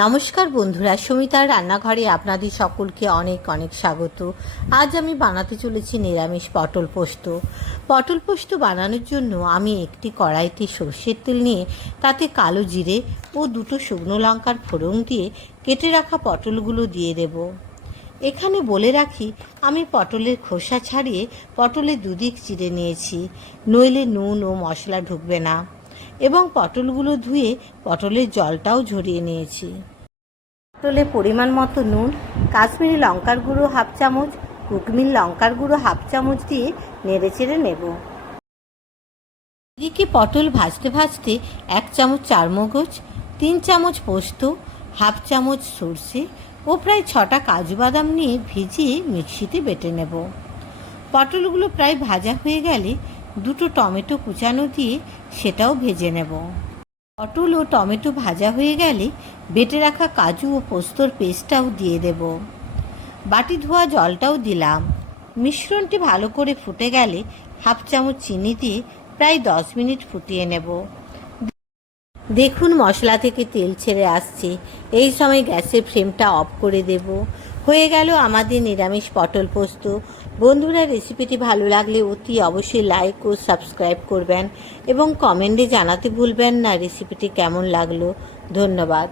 নমস্কার বন্ধুরা, সুমিতার রান্নাঘরে আপনাদের সকলকে অনেক অনেক স্বাগত। আজ আমি বানাতে চলেছি নিরামিষ পটল পোস্ত। পটল পোস্ত বানানোর জন্য আমি একটি কড়াইতে সর্ষের তেল নিয়ে তাতে কালো জিরে ও দুটো শুকনো লঙ্কার ফোড়ন দিয়ে কেটে রাখা পটলগুলো দিয়ে দেব। এখানে বলে রাখি, আমি পটলের খোসা ছাড়িয়ে পটলের দুদিক চিড়ে নিয়েছি, নইলে নুন ও মশলা ঢুকবে না, এবং পটলগুলো ধুয়ে পটলের জলটাও ঝরিয়ে নিয়েছি। পটলে পরিমাণ মতো নুন, কাশ্মীরি লঙ্কার গুঁড়ো হাফ চামচ, কুকমিল লঙ্কার গুঁড়ো হাফ চামচ দিয়ে নেড়েচেড়ে নেব। এদিকে পটল ভাজতে ভাজতে 1 চামচ চারমগজ, 3 চামচ পোস্ত, হাফ চামচ সরষে ও প্রায় 6টা কাজু বাদাম নিয়ে ভিজিয়ে মিক্সিতে বেটে নেব। পটলগুলো প্রায় ভাজা হয়ে গেলে দুটো টমেটো কুচানো দিয়ে সেটাও ভেজে নেব। পটল ও টমেটো ভাজা হয়ে গেলে বেটে রাখা কাজু ও পোস্তর পেস্টটাও দিয়ে দেব। বাটি ধোয়া জলটাও দিলাম। মিশ্রণটি ভালো করে ফুটে গেলে হাফ চামচ চিনি দিয়ে প্রায় 10 মিনিট ফুটিয়ে নেব। দেখুন মশলা থেকে তেল ছেড়ে আসছে। এই সময় গ্যাসের ফ্লেমটা অফ করে দেব। হয়ে গেল আমাদের নিরামিষ পটল পোস্ত। বন্ধুরা, রেসিপিটি ভালো লাগলে অতি অবশ্যই লাইক ও সাবস্ক্রাইব করবেন এবং কমেন্টে জানাতে ভুলবেন না রেসিপিটি কেমন লাগলো। ধন্যবাদ।